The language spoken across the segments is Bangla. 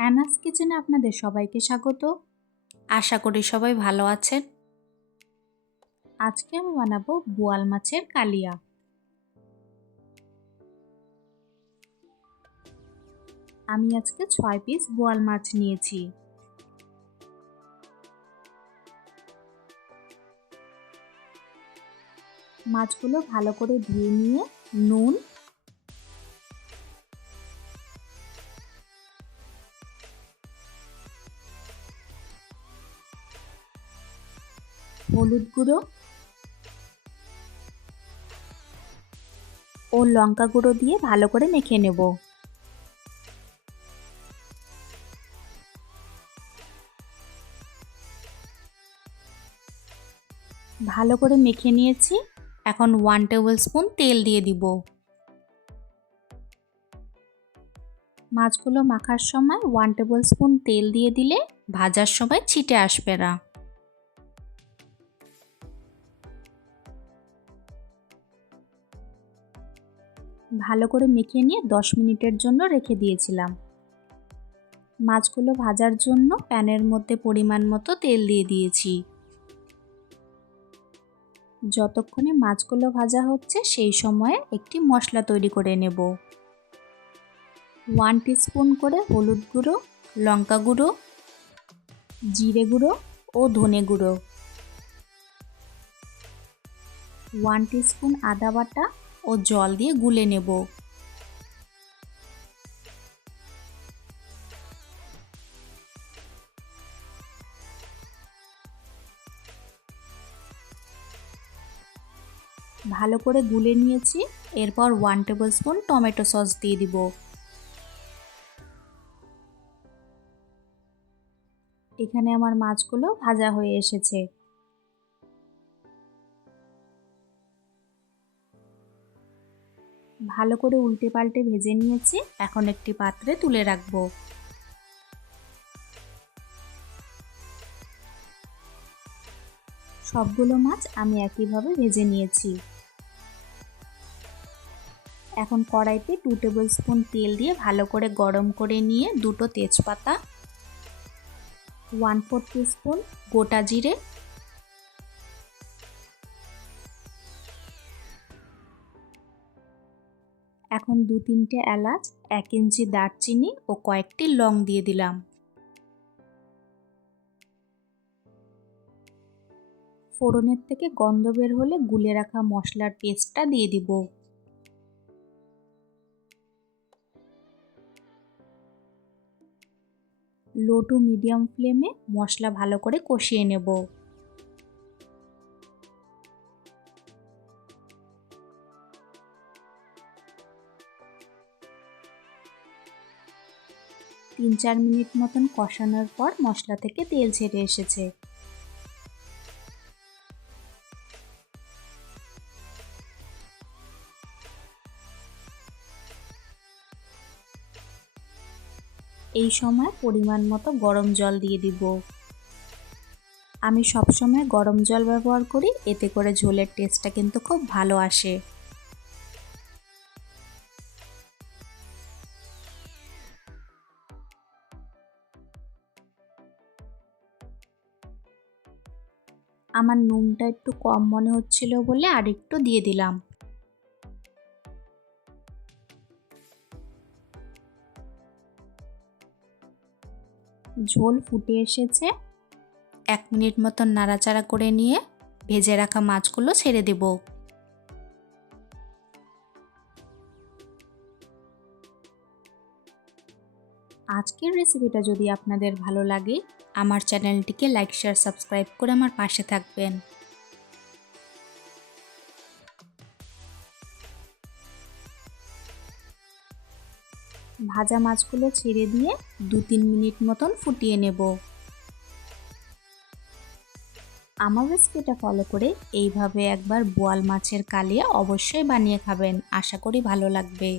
অ্যানাস কিচেনে আপনাদের সবাইকে স্বাগত। আশা করি সবাই ভালো আছেন। আজকে আমি বানাবো বোয়াল মাছের কালিয়া। আমি আজকে 6 পিস বোয়াল মাছ নিয়েছি। মাছগুলো ভালো করে ধুয়ে নিয়ে নুন, হলুদ গুঁড়ো ও লঙ্কা গুঁড়ো দিয়ে ভালো করে মেখে নেব। ভালো করে মেখে নিয়েছি। এখন 1 টেবিল স্পুন তেল দিয়ে দিব। মাছগুলো মাখার সময় 1 টেবিল স্পুন তেল দিয়ে দিলে ভাজার সময় ছিটে আসবে না। ভালো করে মেখে নিয়ে 10 মিনিটের জন্য রেখে দিয়েছিলাম। মাছগুলো ভাজার জন্য প্যানের মধ্যে পরিমাণ মতো তেল দিয়ে দিয়েছি। যতক্ষণে মাছগুলো ভাজা হচ্ছে সেই সময়ে একটি মশলা তৈরি করে নেব। 1 টিস্পুন করে হলুদ গুঁড়ো, লঙ্কা গুঁড়ো, জিরে গুঁড়ো ও ধনে গুঁড়ো, 1 টিস্পুন আদা বাটা ও জল দিয়ে গুলে নেব। ভালো করে গুলে নিয়েছি। এরপর 1 টেবিল স্পুন টমেটো সস দিয়ে দিব। এখানে আমার মাছগুলো ভাজা হয়ে এসেছে। ভালো করে উল্টে পাল্টে ভেজে নিয়েছি। এখন একটি পাত্রে তুলে রাখবো। সবগুলো মাছ আমি একইভাবে ভেজে নিয়েছি। এখন কড়াইতে 2 টেবিল স্পুন তেল দিয়ে ভালো করে গরম করে নিয়ে দুটো তেজপাতা, 1/4 টিস্পুন গোটা জিরে, এখন 2-3টে এলাচ, 1 ইঞ্চি দারচিনি ও কয়েকটি লং দিয়ে দিলাম। ফোড়নের থেকে গন্ধ বের হলে গুলে রাখা মশলার পেস্টটা দিয়ে দিব। লো টু মিডিয়াম ফ্লেমে মশলা ভালো করে কষিয়ে নেব। তিন 4 মিনিট মতন কষানোর পর মশলা থেকে তেল ছেড়ে এসেছে। এই সময় পরিমাণ মতো গরম জল দিয়ে দিব। আমি সবসময় গরম জল ব্যবহার করি, এতে করে ঝোলের টেস্টটা কিন্তু খুব ভালো আসে। আমার নুনটা একটু কম মনে হচ্ছিল বলে আরেকটু দিয়ে দিলাম। ঝোল ফুটে এসেছে। 1 মিনিট মতন নাড়াচাড়া করে নিয়ে ভেজে রাখা মাছগুলো ছেড়ে দেব। আজকের রেসিপিটা যদি আপনাদের ভালো লাগে, আমার চ্যানেলটিকে লাইক, শেয়ার, সাবস্ক্রাইব করে আমার পাশে থাকবেন। ভাজা মাছগুলো ছেড়ে দিয়ে 2-3 মিনিট মতন ফুটিয়ে নেব। আমার রেসিপিটা ফলো করে এইভাবে একবার বোয়াল মাছের কালিয়া অবশ্যই বানিয়ে খাবেন। আশা করি ভালো লাগবে।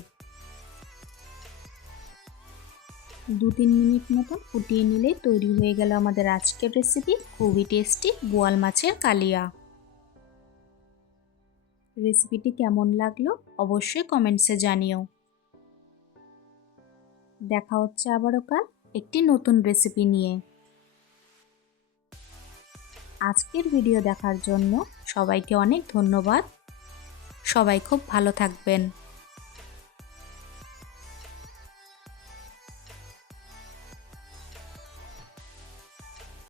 2-3 মিনিট মতন ফুটিয়ে নিলেই তৈরি হয়ে গেল আমাদের আজকের রেসিপি, খুবই টেস্টি বোয়াল মাছের কালিয়া। রেসিপিটি কেমন লাগলো অবশ্যই কমেন্টসে জানিও। দেখা হচ্ছে আবারও কাল। একটি নতুন রেসিপি নিয়ে। আজকের ভিডিও দেখার জন্য সবাইকে অনেক ধন্যবাদ। সবাই খুব ভালো থাকবেন।